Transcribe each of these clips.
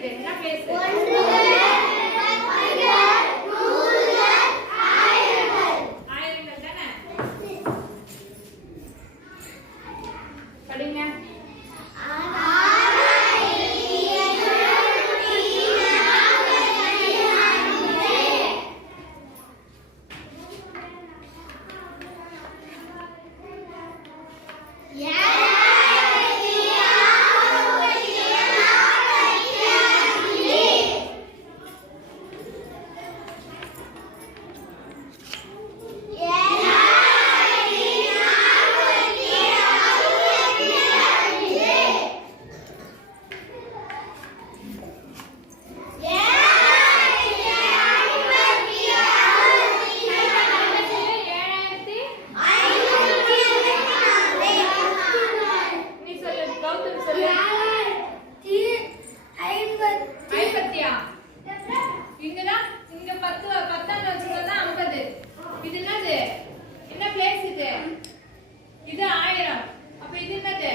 இருக்கு? என்ன பிளேஸ்? ஆயிரங்கள் தானே? படிங்க. இது 1000. அப்ப இது என்னது?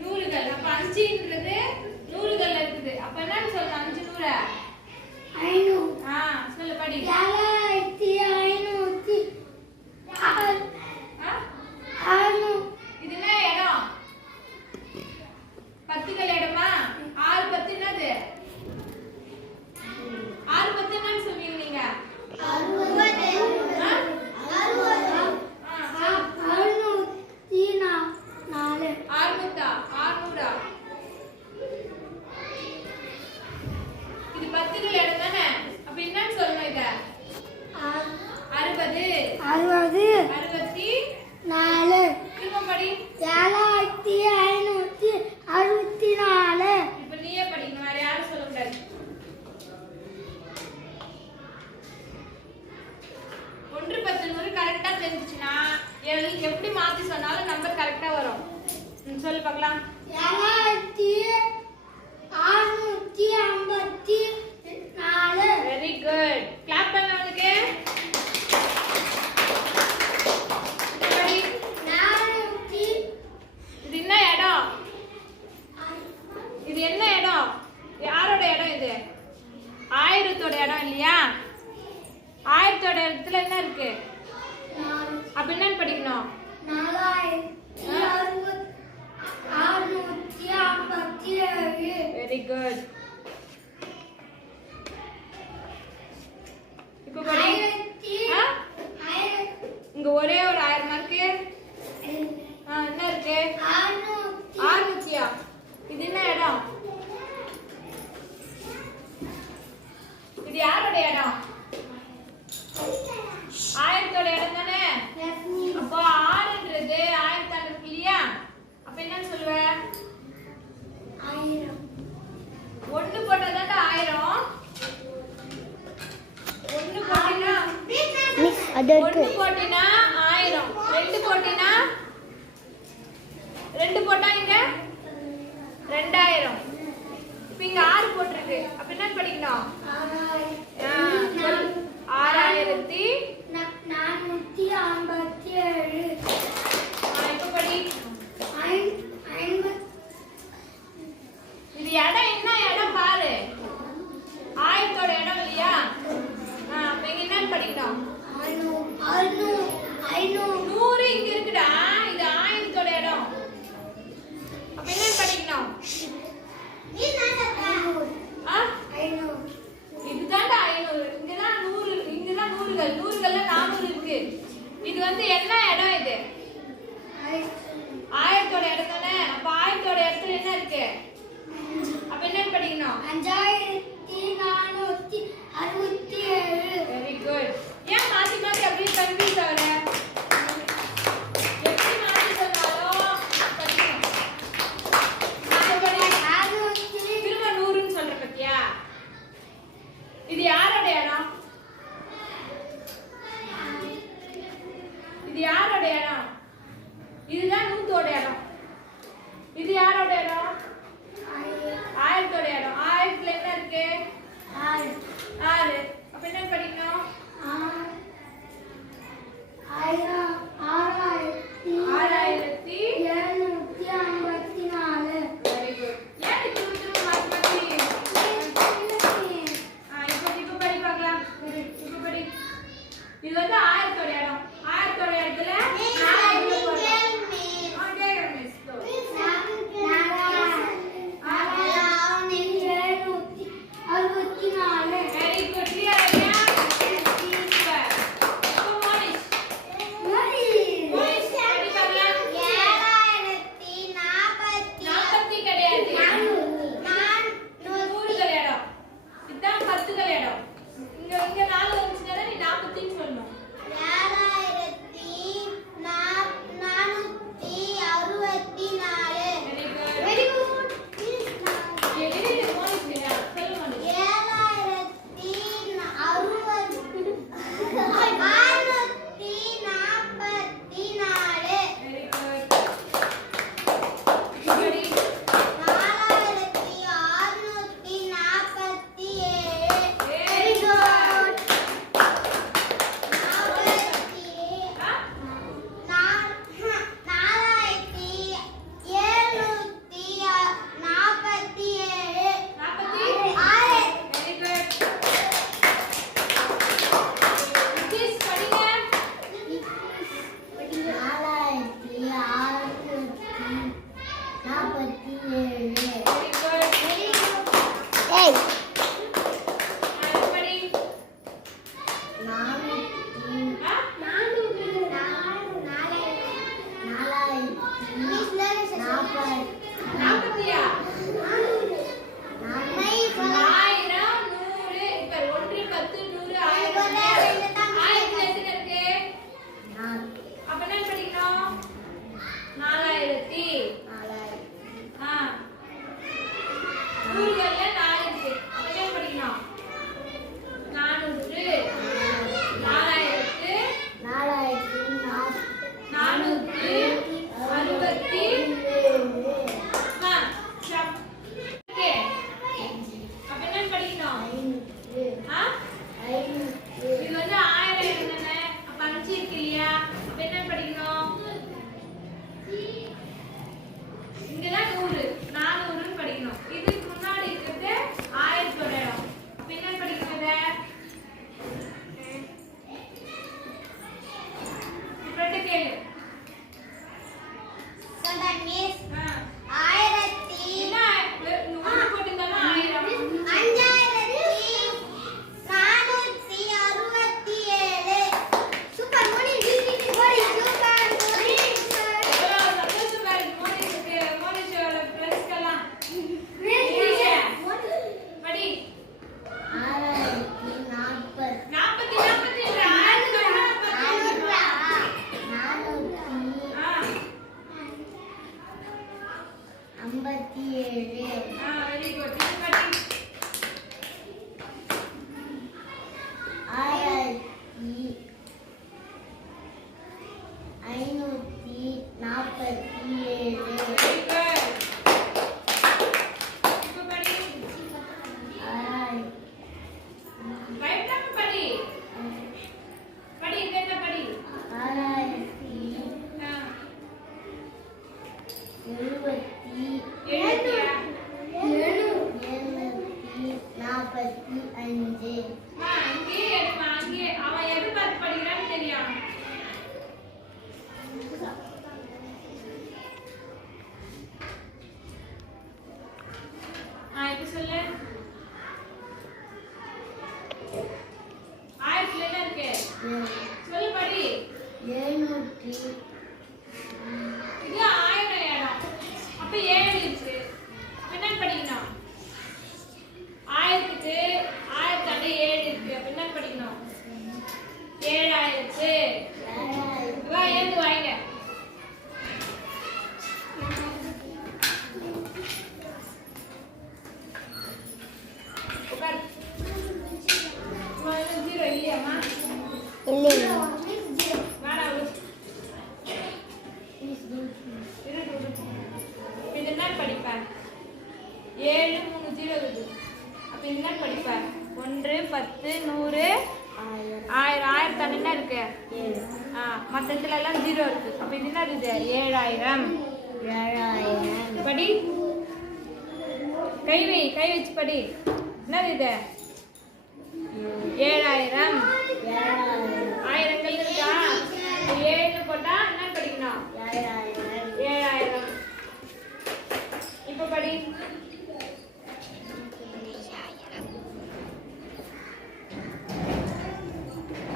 நூறுகள். அப்ப 5ன்றது நூறுகள்ல இருக்குது. அப்ப என்னன்னு சொல்லலாம்? 5 நூறு 500. சொல்லு படி. 7500. இது என்ன இடம்? பத்துகள் இடமா? 6 10 என்னது? 6 10 என்னன்னு சொல்வீங்க நீங்க? 60. இது பத்துகள் இடம் தானே? அப்ப என்னன்னு சொல்லணும்? இத 60 64. திரும்ப படி. 7564. இப்ப நீயே படிக்கணும், வேற யாரும் சொல்ல கூடாது. 1 10 100 கரெக்டா தெரிஞ்சுச்சுன்னா எப்படி மாத்தி சொன்னாலும் நம்பர் கரெக்டா வரும். சொல்லு பார்க்கலாம். 7654. Very good. கிளாப் பண்ணு அவனுக்கு. இது என்ன இடம்? இது என்ன இடம்? யாரோட இடம் இது? 1000தோட இடம் இல்லையா? 1000தோட இடத்துல என்ன இருக்கு? அப்ப என்னன்னு படிக்கணும்? 4657. Very good. இப்போ படி. இங்க ஒரே ஒரு 1000 மார்க். என்ன இருக்கு? 600. இது என்ன இடம்? இது யாரோட இடம்? 1000தோட இடம் தானே? அப்போ 6ன்றது 1000 தான இருக்கு இல்லையா? அப்ப என்னன்னு சொல்லுவ? 1000. 1 போட்டா தான்டா 1000. 1 போட்டினா மிஸ் அதற்கு 1 போட்டினா 1000. 2 போட்டினா 2 போட்டா இங்க 2000. இப்போ இங்க 6 போட்டுருக்கு. அப்ப என்ன படிக்கணும்? 6457. இப்போ படி. இது இடம் என்ன இடம் பாரு. 1000தோட இடம் இல்லையா? அப்ப இங்க என்ன படிக்கணும்? 100 இங்க இருக்குடா. இது 1000தோட இடம். அப்ப என்ன படிக்கணும்? இதுதான்டா 500. இங்கதான் 100. இங்கதான் நூறுகள். நூறுகள்ல 400 இருக்கு. இது வந்து என்ன இடம்? இது 1000தோட இடம் தானே? அப்ப 1000தோட இடத்துல என்ன இருக்கு? அப்ப என்ன படிக்கணும்? 5467. Very good. ஏன் மாத்தி மாத்தி அப்படியே கன்ஃபியூஸ் ஆகுற? எப்படி மாத்தி சொன்னாலும் படிக்கணும். திரும்ப 100ன்னு சொல்ற பத்தியா? இது யாரோட இடம்? இது யாரோட இடம்? இதுதான் 100தோட இடம். இது யாரோட இடம்? 1000தோட இடம். 1000ல என்ன இருக்கு? 6. அப்ப என்ன படிக்கணும்? 6754. Very good. ஏன் மொத்தத்துல எல்லாம் 0 இருக்கு. அப்ப இது என்னது? 7000. படி. கை வச்சு படி. என்னது இது? 7000. ஆயிரங்கள் இருக்கா? 7 போட்டா என்ன படிக்கணும்? 7000. இப்ப படி.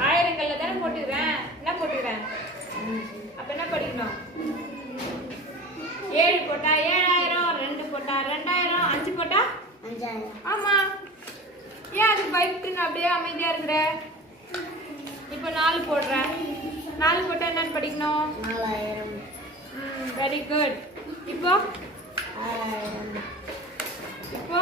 ஆயிரங்கள்ல தானே போட்டுக்கிறேன். என்ன போட்டுக்கிறேன்? அப்ப என்ன படிக்கணும்? 7 போட்டா 7000, 2 போட்டா 2000, 5 போட்டா 5000. ஆமா. ஏன் அது பைக்குன்னு அப்படியே அமைதியா இருக்கிற? இப்போ 4 போடுறேன். 4 போட்டா என்னன்னு படிக்கணும்? 4000. Very good. இப்போ 6000. இப்போ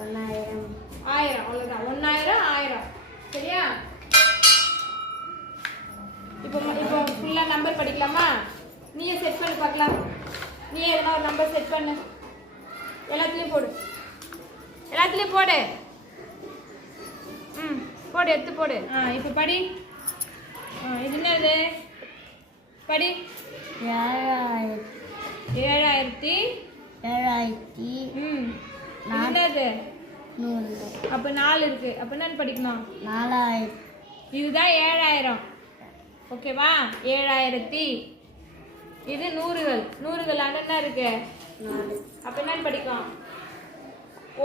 1000. 1000 அவ்வளவுதான். 1000 1000. சரியா? இப்போ ஃபுல்லா நம்பர் படிக்கலாமா? நீயே செட் பண்ணி பார்க்கலாம். நீயே எதனா ஒரு நம்பர் செட் பண்ணு. எல்லாத்துலயும் போடு. எல்லாத்துலயும் போடு. போடு, எடுத்து போடு. இப்போ படி. இது என்னது? படி. 7000. என்னது? 100. அப்ப 4 இருக்கு. அப்ப என்னன்னு படிக்கணும்? 4000. இதுதான் 7000. ஓகேவா? 7000. இது நூறுகள். நூறுகள் என்ன இருக்கு? அப்ப என்ன படிக்கும்?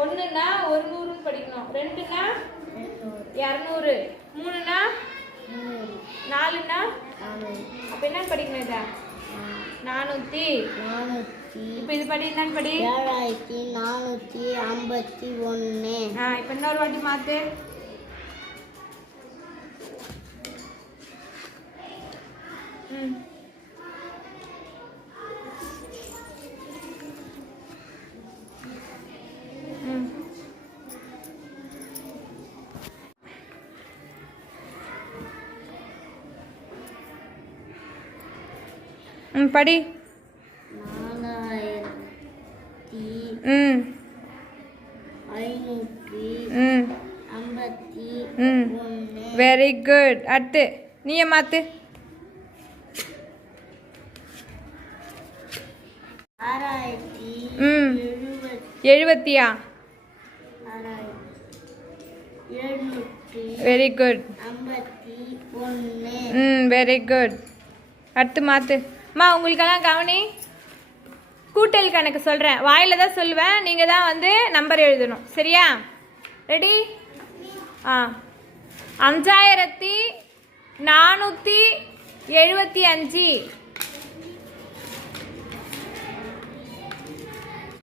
ஒண்ணுன்னா 100 படிக்கணும். ரெண்டுன்னா 200. மூணுன்னா 4ன்னா அப்ப என்ன படிக்கணும்? இத 400. இப்ப இது படி என்னன்னு படி? 7451. இப்ப இன்னொரு வாட்டி மாத்து. படி. 4551. Very good. அடுத்து நீயே மாத்து. 60. Very good. Very good. அடுத்து மாத்து. அம்மா உங்களுக்கெல்லாம் கவனி. கூட்டல் கணக்கு சொல்கிறேன். வாயில் தான் சொல்லுவேன். நீங்கள் தான் வந்து நம்பர் எழுதணும். சரியா? ரெடி? 5475.